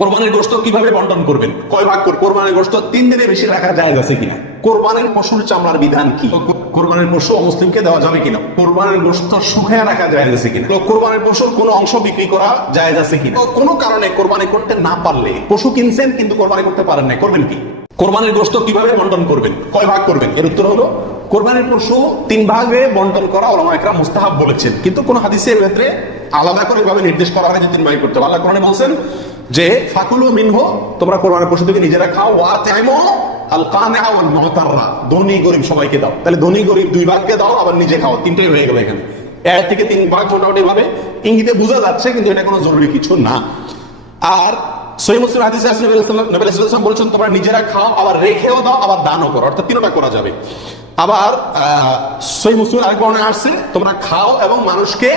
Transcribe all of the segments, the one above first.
কোরবানির গোশত কীভাবে বন্টন করবেন? কয় ভাগ করে? কোরবানির গোশত তিন দিনে বেশি রাখা যায় আছে কিনা? কোরবানির পশুর চামড়ার বিধান কি? কোরবানির পশু অমুসলিমকে দেওয়া যাবে কিনা? কোরবানির গোশত শুকায় রাখা যায় আছে কিনা? তো কোরবানির পশুর কোনো অংশ বিক্রি করা যায় আছে কিনা? কোনো কারণে কোরবানি করতে না পারলে পশু কিনছেন কিন্তু কোরবানি করতে পারেন না করবেন কি? কোরবানির গোশত কীভাবে বন্টন করবেন? কয় ভাগ করবেন? এর উত্তর হলো কোরবানির পশু তিন ভাগে বন্টন করা ওলামা একরাম মুস্তাহাব বলেছেন। কিন্তু কোন হাদিসের ক্ষেত্রে আলাদা করে ভাবে নির্দেশ করা হয় যে তিন ভাগে করতে আল্লাহ কোরআনে বলছেন যে ফাকুলু মিনহ, তোমরা কোরবানির পশু থেকে নিজেরা খাও ওয়া তাইমো আল কানিআ ওয়াল মুহতাররা ধনী, গরিব সবাইকে দাও। তাহলে ধনী, গরিব দুই ভাগকে দাও, আবার নিজে খাও। তিনটাই হয়ে গেল এখানে। এক থেকে তিন ভাগ মোটামুটি ভাবে ইঙ্গিতে বোঝা যাচ্ছে, কিন্তু এটা কোনো জরুরি কিছু না। আর সহি মুসলিম হাদিসে নবী ওয়াসাল্লাম বলেছেন, তোমরা নিজেরা খাও, আবার রেখেও দাও, আবার দানও করো। অর্থাৎ তিনটা করা যাবে। আবার সহি মুসলিম আরেক বর্ণনা আসছে, তোমরা খাও এবং মানুষকে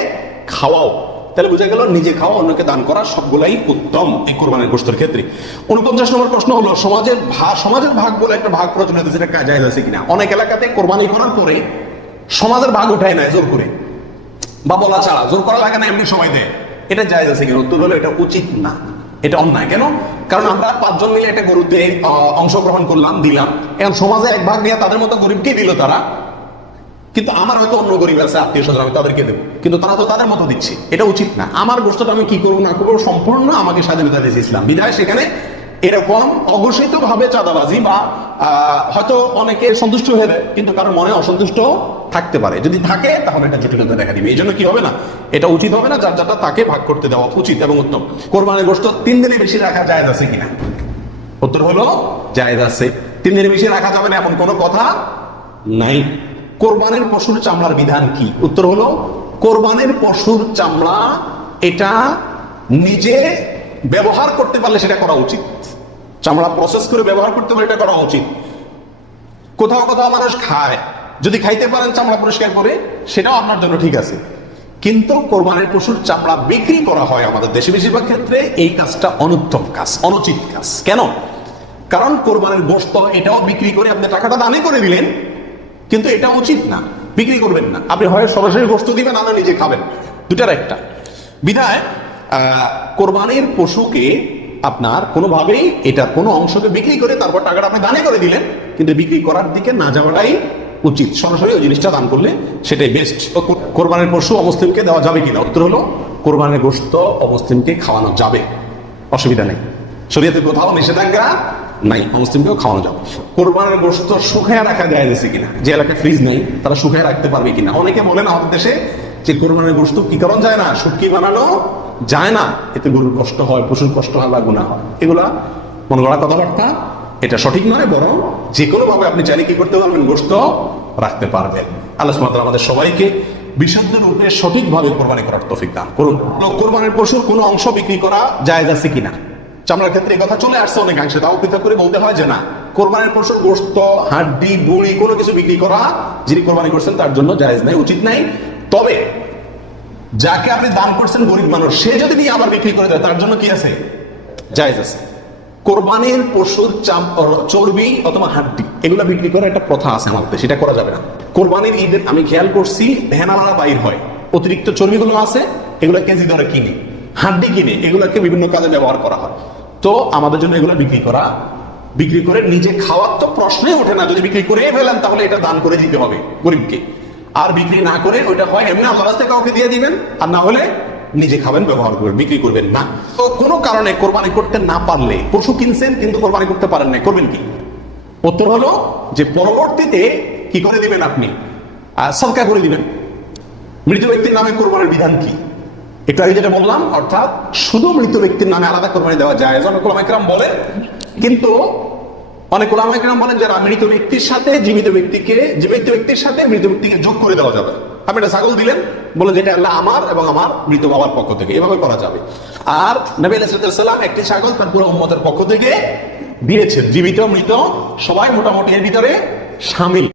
খাওয়াও। তাহলে বোঝা গেল, নিজে খাওয়া অন্যকে দান করা সবগুলাই উত্তম এই কোরবানির গোষ্ঠের ক্ষেত্রে। উনপঞ্চাশ নম্বর প্রশ্ন হলো, সমাজের ভাগ সমাজের ভাগ বলে একটা ভাগ প্রচলিত সেটা জায়গা আছে কিনা? অনেক এলাকাতে কোরবানি করার পরে সমাজের ভাগ উঠায় নেয় জোর করে। বা বলা ছাড়া, জোর করা লাগে না, এমনি সময় দেয়। এটা জায়জ আছে কিনা? উত্তর হলো, এটা উচিত না। এটা অন্যায়। কেন? কারণ আমরা পাঁচজন মিলে একটা গরুতে অংশগ্রহণ করলাম, দিলাম। এখন সমাজে এক ভাগ নিয়ে তাদের মতো গরিবকে দিল তারা। কিন্তু আমার হয়তো অন্য গরিব আছে, আত্মীয় স্বজন, আমি তাদেরকে দেবো। কিন্তু তারা তো তাদের মতো দিচ্ছে। এটা উচিত না। আমার গোষ্ঠটা আমি কি করব না করব, সম্পূর্ণ আমাকে স্বাধীনতা দিয়েছে ইসলাম। বিধায় সেখানে এরকম অঘোষিত ভাবে চাঁদাবাজি বা হয়তো অনেকে সন্তুষ্ট হয়ে দেয়, কিন্তু কারোর মনে অসন্তুষ্ট থাকতে পারে। যদি থাকে, তাহলে এটা জটিলতা দেখা দিবে। এই জন্য কি হবে না? এটা উচিত হবে না, যার যারটা তাকে ভাগ করতে দেওয়া উচিত এবং উত্তম। কোরবানির গোষ্ঠ তিন দিনে বেশি রাখা যায় আছে কিনা? উত্তর হলো, জায়েজ আছে। তিন দিনের বেশি রাখা যাবে না, এমন কোনো কথা নাই। কোরবানের পশুর চামড়ার বিধান কি? উত্তর হলো, কোরবানের পশুর চামড়া এটা নিজে ব্যবহার করতে পারলে সেটা করা উচিত। চামড়া প্রসেস করে ব্যবহার করতে পারলে এটা করা উচিত। কোথাও কোথাও মানুষ খায়। যদি খাইতে পারেন চামড়া পরিষ্কার করে, সেটাও আপনার জন্য ঠিক আছে। কিন্তু কোরবানের পশুর চামড়া বিক্রি করা হয় আমাদের দেশে বেশিরভাগ ক্ষেত্রে, এই কাজটা অনুত্তম কাজ, অনুচিত কাজ। কেন? কারণ কোরবানির গোস্ত এটাও বিক্রি করে আপনি টাকাটা দানে করে দিলেন কিন্তু এটা উচিত না। বিক্রি করবেন না। আপনি হয় সরাসরি গোস্ত দিবেন না নিজে খাবেন। দুটার একটা। বিধায় কোরবানির পশুকে আপনার কোনোভাবেই এটা কোনো অংশকে বিক্রি করে তারপর টাকাটা আপনি দানে করে দিলেন, কিন্তু বিক্রি করার দিকে না যাওয়াটাই উচিত। সরাসরি ওই জিনিসটা দান করলে সেটাই বেস্ট কোরবানির পশু অমুসলিমকে দেওয়া যাবে কিনা উত্তর হলো, কোরবানির গোস্ত অমুসলিমকে খাওয়ানো যাবে। অসুবিধা নেই। শরীয়তে কোথাও নিষেধাজ্ঞা নাই, অমুসলিমকেও খাওয়ানো যাবে। কোরবানির গোস্ত শুকায় রাখা যায় গেছে কিনা? যে এলাকায় ফ্রিজ নেই, তারা শুকায় রাখতে পারবে কিনা? অনেকে বলেন আমাদের দেশে যে কোরবানির গোস্ত কি কারণ যায় না? শুটকি বানানো যায় না। এতে গরুর কষ্ট হয়, পশুর কষ্ট হয় বা গুণা হয়। এগুলা মনে করা কথাবার্তা। এটা সঠিক নয়, বরং যে কোনো ভাবে আপনি চাইলে কি করতে পারবেন? গোস্ত রাখতে পারবেন। আল্লাহ তাআলা আমাদের সবাইকে বিশুদ্ধ রূপে সঠিকভাবে কোরবানি করার তৌফিক দান করুন। কোরবানির পশুর কোনো অংশ বিক্রি করা জায়েজ আছে কিনা? চামড়ার ক্ষেত্রে কথা চলে আসছে অনেকাংশে তাও পৃথক করে বলতে হয় যে না, কোরবানির পশুর গোস্ত হাড্ডি, বুড়ি, কোনো কিছু বিক্রি করা, যিনি কোরবানি করছেন, তার জন্য জায়েজ নাই, উচিত নাই। তবে, যাকে আপনি দান করছেন গরিব মানুষ, সে যদি নিয়ে আবার বিক্রি করে দেয়, তার জন্য কি আছে? জায়েজ আছে। কোরবানির পশুর চাম চর্বি অথবা হাড্ডি, এগুলো বিক্রি করার একটা প্রথা আছে আমাদের সেটা করা যাবে না। কোরবানির ঈদের, আমি খেয়াল করছি ভেনালারা বাইর হয়। অতিরিক্ত চর্বিগুলো আছে, এগুলো কেজি দরে কিনে। হাড্ডি কিনে এগুলোকে বিভিন্ন কাজে ব্যবহার করা হয়। তো আমাদের জন্য এগুলো বিক্রি করা, বিক্রি করে নিজে খাওয়ার তো প্রশ্নই ওঠে না। যদি বিক্রি করে ফেলেন, তাহলে এটা দান করে দিতে হবে গরিবকে। আর বিক্রি না করে ওইটা হয় এমনি আল্লাহ রাস্তায় কাউকে দিয়ে দিবেন, আর না হলে নিজে খাবেন, ব্যবহার করবেন, বিক্রি করবেন না। তো কোনো কারণে কোরবানি করতে না পারলে, পশু কিনছেন কিন্তু কোরবানি করতে পারেন না করবেন কি? উত্তর হলো যে পরবর্তীতে কি করে দিবেন আপনি? সদকা করে দিবেন। মৃত ব্যক্তির নামে কোরবানির বিধান কি? একটু আগে যেটা বললাম, অর্থাৎ শুধু মৃত ব্যক্তির নামে আলাদা কোরবানি দেওয়া যায় অনেক ওলামাইকরাম বলে। কিন্তু অনেক ওলামাইকরাম বলেন যারা মৃত ব্যক্তির সাথে জীবিত ব্যক্তিকে, জীবিত ব্যক্তির সাথে মৃত ব্যক্তিকে যোগ করে দেওয়া যাবে। আপনি একটা ছাগল দিলেন বলে যেটা আল্লাহ আমার এবং আমার মৃত বাবার পক্ষ থেকে। এভাবে করা যাবে। আর নবী আলাইসাল্লাম একটি ছাগল তার পুরো উম্মতের পক্ষ থেকে দিয়েছেন। জীবিত, মৃত, সবাই মোটামুটি এর ভিতরে সামিল।